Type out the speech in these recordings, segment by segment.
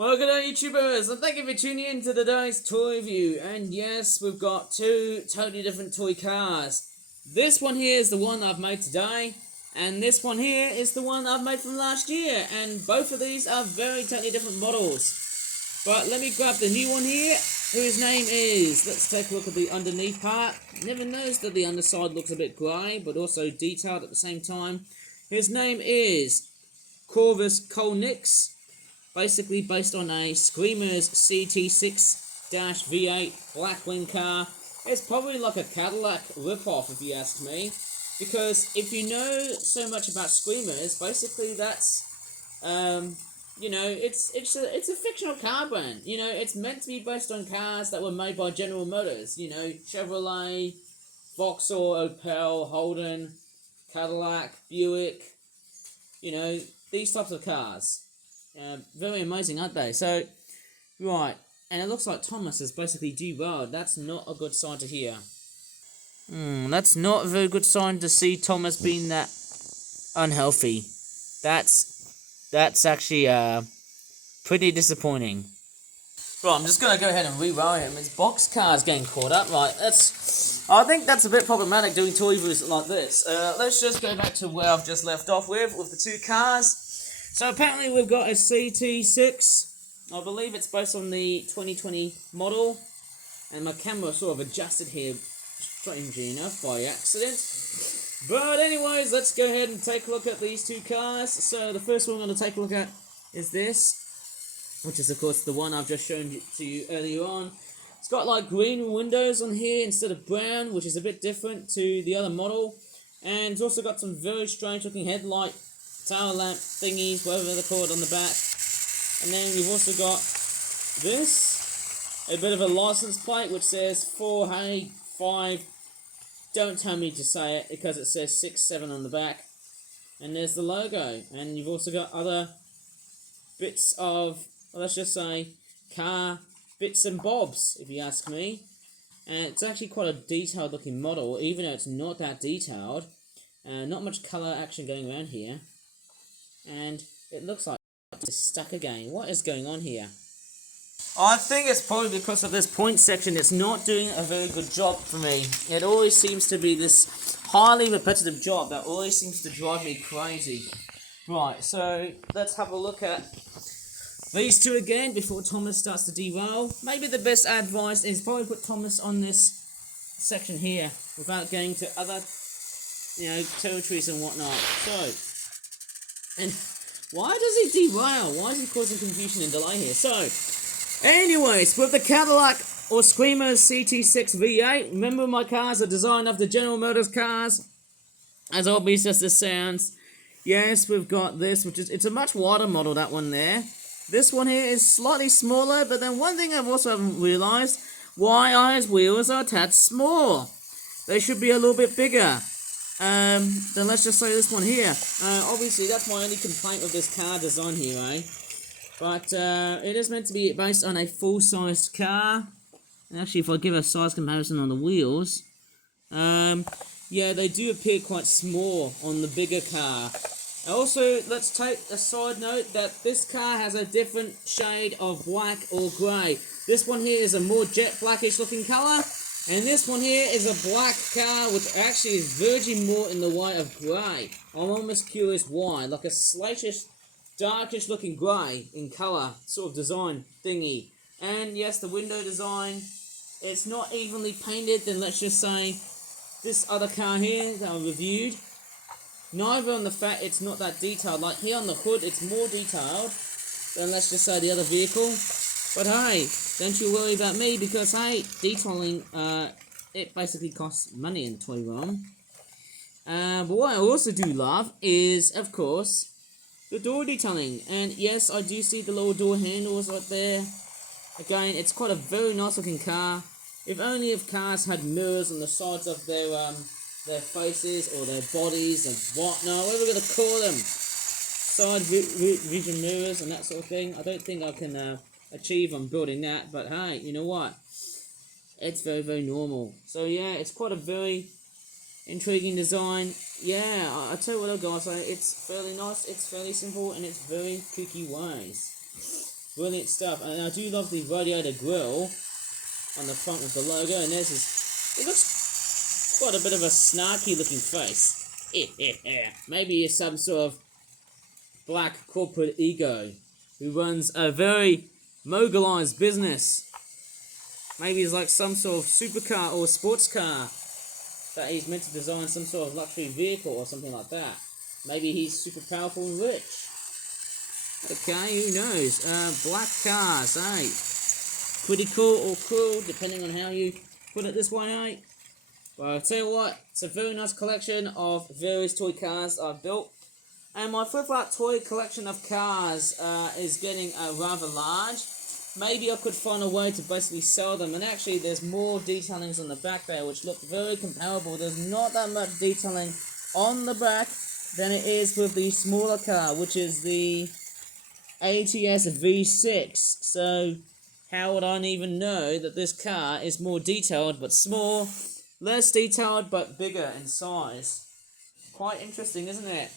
Well, good day, YouTubers, and thank you for tuning in to today's toy review. And yes, we've got two totally different toy cars. This one here is the one I've made today, and this one here is the one I've made from last year. And both of these are very totally different models. But let me grab the new one here, whose name is, let's take a look at the underneath part. Never noticed that the underside looks a bit grey, but also detailed at the same time. His name is Corvus Cole-Nicks. Basically based on a Skreemerz CT6 V8 black wing car. It's probably like a Cadillac ripoff if you ask me. Because if you know so much about Skreemerz, basically that's, it's a fictional car brand. You know, it's meant to be based on cars that were made by General Motors. You know, Chevrolet, Vauxhall, Opel, Holden, Cadillac, Buick. You know, these types of cars. Very amazing, aren't they? So, right, and it looks like Thomas is basically derailed. That's not a good sign to hear. That's not a very good sign to see Thomas being that unhealthy. That's actually pretty disappointing. Right, I'm just gonna go ahead and rewire him. His box car's getting caught up. Right, I think that's a bit problematic doing toy reviews like this. Let's just go back to where I've just left off with the two cars. So apparently we've got a CT6, I believe it's based on the 2020 model, and my camera sort of adjusted here, strangely enough, by accident. But anyways, let's go ahead and take a look at these two cars. So the first one I'm going to take a look at is this, which is of course the one I've just shown to you earlier on. It's got like green windows on here instead of brown, which is a bit different to the other model. And it's also got some very strange looking headlight tail lamp thingies, whatever they're called, on the back. And then we've also got this, a bit of a license plate which says 4A5, don't tell me to say it because it says 67 on the back. And there's the logo. And you've also got other bits of, well, let's just say, car bits and bobs, if you ask me. And it's actually quite a detailed looking model, even though it's not that detailed. Not much colour action going around here. And it looks like it's stuck again. What is going on here? I think it's probably because of this point section. It's not doing a very good job for me. It always seems to be this highly repetitive job that always seems to drive me crazy. Right, so let's have a look at these two again before Thomas starts to derail. Maybe the best advice is probably put Thomas on this section here without going to other, territories and whatnot. So, and why does he derail? Why is he causing confusion and delay here? So, anyways, with the Cadillac or Skreemerz CT6 V8, remember my cars are designed after General Motors cars, as obvious as this sounds. Yes, we've got this, which is, it's a much wider model, that one there. This one here is slightly smaller, but then one thing I've also haven't realised, why are his wheels are a tad small? They should be a little bit bigger. Then let's just say this one here. Obviously, that's my only complaint with this car design here, eh? But it is meant to be based on a full-sized car. And actually, if I give a size comparison on the wheels, yeah, they do appear quite small on the bigger car. Also, let's take a side note that this car has a different shade of black or grey. This one here is a more jet blackish looking colour. And this one here is a black car, which actually is verging more in the way of grey. I'm almost curious why. Like a slatish, darkish looking grey in colour, sort of design thingy. And yes, the window design, it's not evenly painted. Then let's just say this other car here that I reviewed, neither on the fact it's not that detailed. Like here on the hood, it's more detailed than, let's just say, the other vehicle. But hey, don't you worry about me, because hey, detailing, it basically costs money in the toy realm. But what I also do love is, of course, the door detailing. And yes, I do see the little door handles right there. Again, it's quite a very nice looking car. If only if cars had mirrors on the sides of their faces or their bodies and whatnot, what are we going to call them? Side vision mirrors and that sort of thing. I don't think I can achieve on building that, but hey, you know what? It's very, very normal. So yeah, it's quite a very intriguing design. Yeah, I tell you what, guys, it's fairly nice, it's fairly simple, and it's very kooky ways. Brilliant stuff. And I do love the radiator grille on the front with the logo, and there's his, it looks quite a bit of a snarky looking face. Maybe he's some sort of black corporate ego who runs a very mogulized business. Maybe he's like some sort of supercar or sports car that he's meant to design, some sort of luxury vehicle or something like that. Maybe he's super powerful and rich. Okay, who knows? Black cars, eh? Pretty cool or cool, depending on how you put it this way, eh? Well, I'll tell you what, it's a very nice collection of various toy cars I've built. And my flip-flop toy collection of cars is getting rather large. Maybe I could find a way to basically sell them. And actually, there's more detailings on the back there, which look very comparable. There's not that much detailing on the back than it is with the smaller car, which is the ATS V6. So, how would I even know that this car is more detailed but small, less detailed but bigger in size? Quite interesting, isn't it?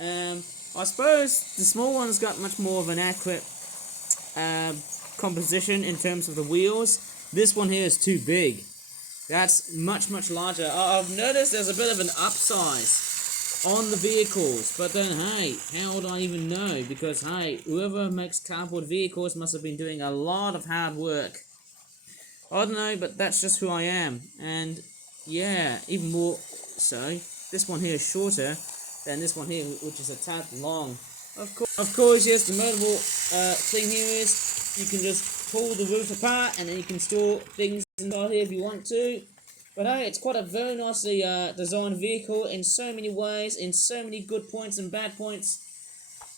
I suppose the small one's got much more of an accurate composition in terms of the wheels. This one here is too big. That's much larger. I've noticed there's a bit of an upsize on the vehicles, but then hey, how would I even know? Because hey, whoever makes cardboard vehicles must have been doing a lot of hard work. I don't know, but that's just who I am. And yeah, even more so, this one here is shorter than this one here, which is a tad long. Of course, yes, the notable thing here is you can just pull the roof apart and then you can store things inside here if you want to. But hey, it's quite a very nicely designed vehicle in so many ways, in so many good points and bad points.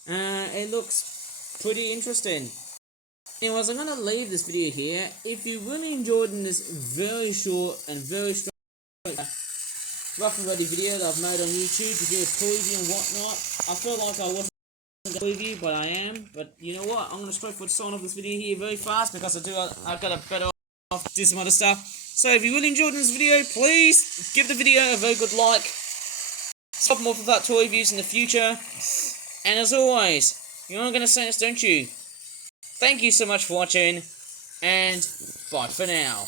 It looks pretty interesting. Anyways, I'm going to leave this video here. If you really enjoyed this very short and very strong rough and ready video that I've made on YouTube to do a preview and whatnot, I feel like I wasn't going to preview, but I am. But you know what? I'm going to straightforward sign off this video here very fast because I've got a better off do some other stuff. So if you really enjoyed this video, please give the video a very good like. Stop more for that toy reviews in the future. And as always, you're not going to say this, don't you? Thank you so much for watching, and bye for now.